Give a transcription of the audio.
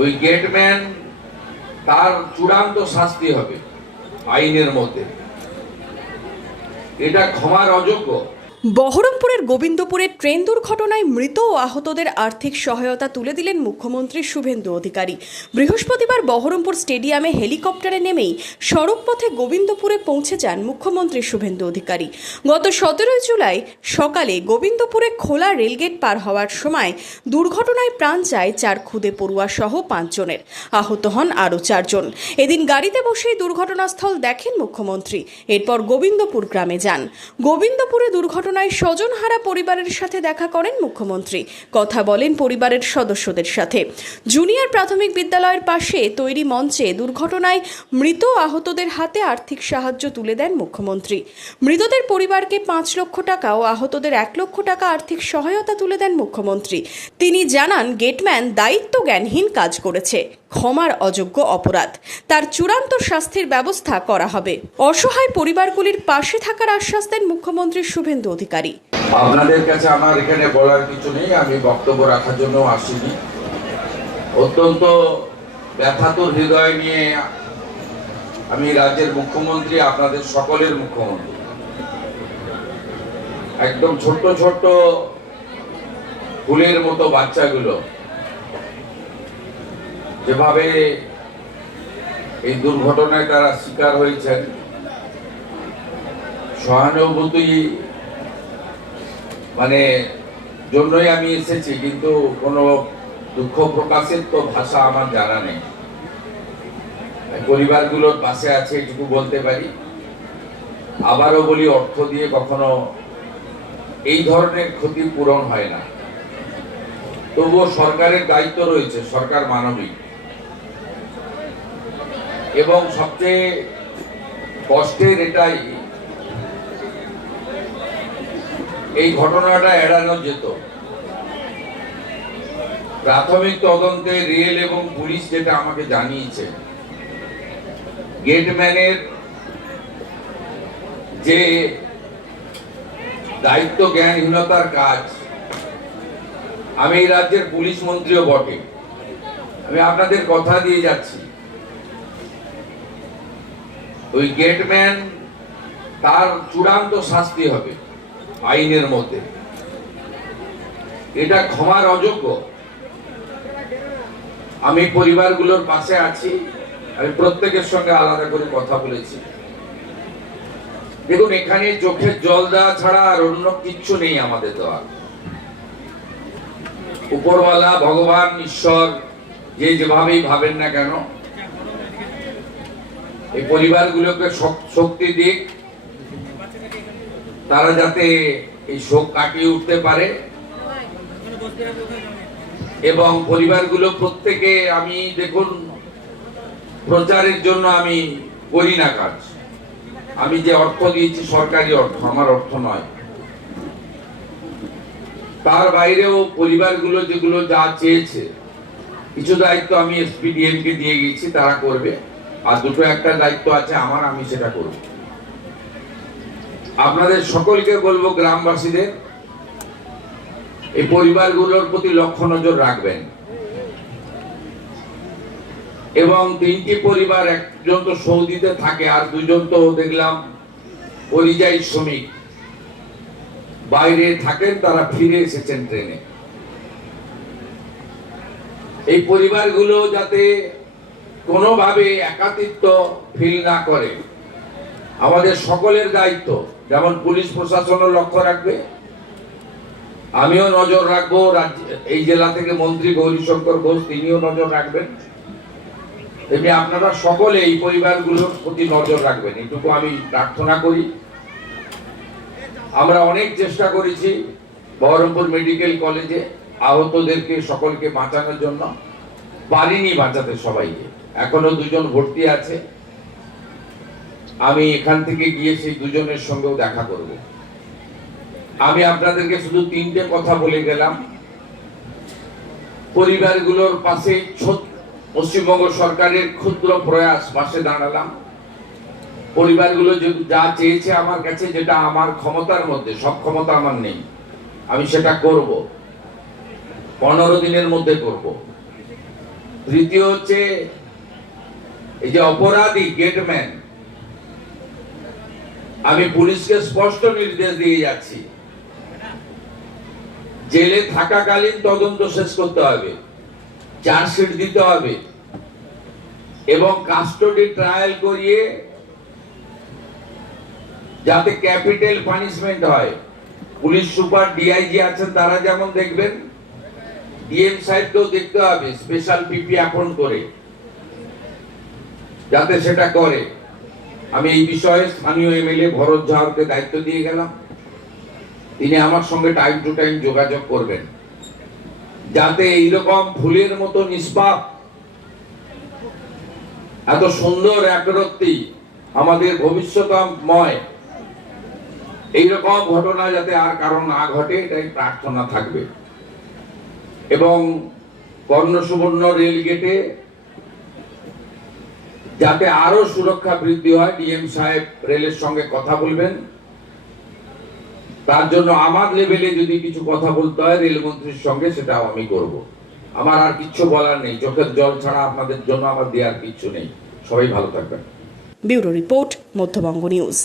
ওই গেটম্যান তার চূড়ান্ত শাস্তি হবে আইনের মধ্যে। এটা ক্ষমার অযোগ্য। বহরমপুরের গোবিন্দপুরে ট্রেন দুর্ঘটনায় মৃত ও আহতদের আর্থিক সহায়তা তুলে দিলেন মুখ্যমন্ত্রী শুভেন্দু অধিকারী। বৃহস্পতিবার বহরমপুর স্টেডিয়ামে হেলিকপ্টারে নেমেই সড়কপথে গোবিন্দপুরে পৌঁছে যান মুখ্যমন্ত্রী শুভেন্দু অধিকারী। গত 17 জুলাই সকালে গোবিন্দপুরে খোলা রেলগেট পার হওয়ার সময় দুর্ঘটনায় প্রাণ যায় 4 খুদে পড়ুয়া সহ 5 জনের, আহত হন আরও 4 জন। এদিন গাড়িতে বসেই দুর্ঘটনাস্থল দেখেন মুখ্যমন্ত্রী। এরপর গোবিন্দপুর গ্রামে যান। গোবিন্দপুরে দুর্ঘটনায় স্বজনহারা পরিবারের সাথে দেখা করেন মুখ্যমন্ত্রী। কথা বলেন পরিবারের সদস্যদের সাথে। জুনিয়র প্রাথমিক বিদ্যালয়ের পাশে তৈরি মঞ্চে দুর্ঘটনায় মৃত আহতদের হাতে আর্থিক সাহায্য তুলে দেন মুখ্যমন্ত্রী। মৃতদের পরিবারকে 5 লক্ষ টাকা ও আহতদের 1 লক্ষ টাকা আর্থিক সহায়তা তুলে দেন মুখ্যমন্ত্রী। তিনি জানান, গেটম্যান দায়িত্ব জ্ঞানহীন কাজ করেছে, ক্ষমার অযোগ্য অপরাধ, তার চূড়ান্ত শাস্তির ব্যবস্থা করা হবে। অসহায় পরিবারগুলির পাশে থাকার আশ্বাস দেন মুখ্যমন্ত্রী শুভেন্দু অধিকারী। আপনাদের কাছে আমার এখানে বলার কিছু নেই, আমি বক্তব্য রাখার জন্য আসিনি। অত্যন্ত ব্যথাতুর হৃদয় নিয়ে আমি রাজ্যের মুখ্যমন্ত্রী, আপনাদের সকলের মুখ্যমন্ত্রী। একদম ছোট্ট ছোট্ট ফুলের মতো বাচ্চাগুলো যেভাবে এই দুর্ঘটনায় তারা শিকার হয়েছেন, সহানুভূতি জন্যই আমি এসেছি, কিন্তু কোনো দুঃখ প্রকাশের তো ভাষা আমার জানা নেই। পরিবারগুলোর পাশে আছে এটুকু বলতে পারি। আবারও বলি, অর্থ দিয়ে কখনো এই ধরনের ক্ষতি পূরণ হয় না। তবুও সরকারের দায়িত্ব রয়েছে, সরকার মানবিক। এবং সবচেয়ে কষ্টের এটাই, এই ঘটনাটা এড়ানো যেত। প্রাথমিক তদন্তে রেল এবং পুলিশ যেটা আমাকে জানিয়েছে, গেটম্যানের যে দায়িত্ব জ্ঞানহীনতার কাজ, আমি এই রাজ্যের পুলিশ মন্ত্রীও বটে, আমি আপনাদের কথা দিয়ে যাচ্ছি, ওই গেটম্যান তার চূড়ান্ত শাস্তি হবে আইনের মধ্যে। এটা ক্ষমার অযোগ্য। আমি পরিবারগুলোর পাশে আছি, আমি প্রত্যেকের সঙ্গে আলাদা করে কথা বলেছি। দেখুন, এখানে চোখের জল দেওয়া ছাড়া আর অন্য কিচ্ছু নেই আমাদের দেওয়া। উপরওয়ালা, ভগবান, ঈশ্বর যে যেভাবেই ভাবেন না কেন, এই পরিবারগুলোকে শক্তি দিক, তারা যাতে এই শোক কাটিয়ে উঠতে পারে। এবং পরিবারগুলো প্রত্যেকে, আমি দেখুন, প্রচারের জন্য আমি করি না কাজ। আমি যে অর্থ দিয়েছি সরকারি অর্থ, আমার অর্থ নয়। তার বাইরেও পরিবারগুলো যেগুলো যা চেয়েছে, কিছু দায়িত্ব আমি এসপিডিএম কে দিয়ে গেছি, তারা করবে। আর দুটো একটা দায়িত্ব আছে আমার, আমি সেটা করব। আপনাদের সকলকে বলবো, গ্রামবাসীদের, এই পরিবারগুলোর প্রতি লক্ষ্য নজর রাখবেন। এবং 3টি পরিবার, একজন তো সৌদিতে থাকে, আর 2 জন তো দেখলাম পরিযায়ী শ্রমিক, বাইরে থাকেন, তারা ফিরে এসেছেন ট্রেনে। এই পরিবারগুলো যাতে কোনোভাবে একাকিত্ব ফিল না করে, আমাদের সকলের দায়িত্ব। যেমন পুলিশ প্রশাসনও লক্ষ্য রাখবে, আমিও নজর রাখবো, এই জেলা থেকে মন্ত্রী গৌরীশঙ্কর ঘোষ তিনিও নজর রাখবেন। তেমনি আপনারা সকলে এই পরিবারগুলোর প্রতি নজর রাখবেন, এটুকু আমি প্রার্থনা করি। আমরা অনেক চেষ্টা করেছি বহরমপুর মেডিকেল কলেজে আহতদেরকে সকলকে বাঁচানোর জন্য, পারিনি বাঁচাতে সবাইকে। এখনো 2 জন ভর্তি আছে। আমি এখান থেকে গিয়ে সেই 2 জনের সঙ্গেও দেখা করব। আমি আপনাদেরকে শুধু 3টে কথা বলে গেলাম। পরিবারগুলোর পাশে পশ্চিমবঙ্গ সরকারের ক্ষুদ্র প্রয়াস, পাশে দাঁড়ালাম। পরিবারগুলো যা চেয়েছে আমার কাছে, যেটা আমার ক্ষমতার মধ্যে, সব ক্ষমতা আমার নেই, আমি সেটা করব, 15 দিনের মধ্যে করব। তৃতীয় হচ্ছে এই যে অপরাধী গেটম্যান, আমি পুলিশকে স্পষ্ট নির্দেশ দিয়ে যাচ্ছি, জেলে থাকাকালীন তদন্ত শেষ করতে হবে, চার্জশিট দিতে হবে এবং কাস্টডি ট্রায়াল করিয়ে যাতে ক্যাপিটাল পানিশমেন্ট হয়। পুলিশ সুপার, ডিআইজি আছেন, তারা যেমন দেখবেন, ডিএম সাহেবকেও দেখতে হবে, স্পেশাল পিপি অ্যাপয়েন্ট করে যাতে সেটা করে। আমি এই বিষয়ে স্থানীয় এমএলএ ভরত ঝাড়কে দায়িত্ব দিয়ে গেলাম, তিনি আমার সঙ্গে টাইম টু টাইম যোগাযোগ করবেন যাতে এইরকম ফুলের মতো নিষ্পাপ, এত সুন্দর একরত্তি, আমাদের ভবিষ্যৎময় এইরকম ঘটনা যাতে আর কারণ না ঘটে, এটাই প্রার্থনা থাকবে। এবং কর্ণসুবর্ণ রেল গেটে যাতে আরো সুরক্ষা বৃদ্ধি হয়, ডিএম সাহেব রেলের সঙ্গে কথা বলবেন। তার জন্য আমার লেভেলে যদি কিছু কথা বলতে হয় রেলমন্ত্রীর সঙ্গে, সেটাও আমি করব। আমার আর কিচ্ছু বলার নেই, চোখের জল ছাড়া আপনাদের জন্য আমার দেওয়ার কিচ্ছু নেই। সবাই ভালো থাকবেন। Bureau report, Madhyabanga news.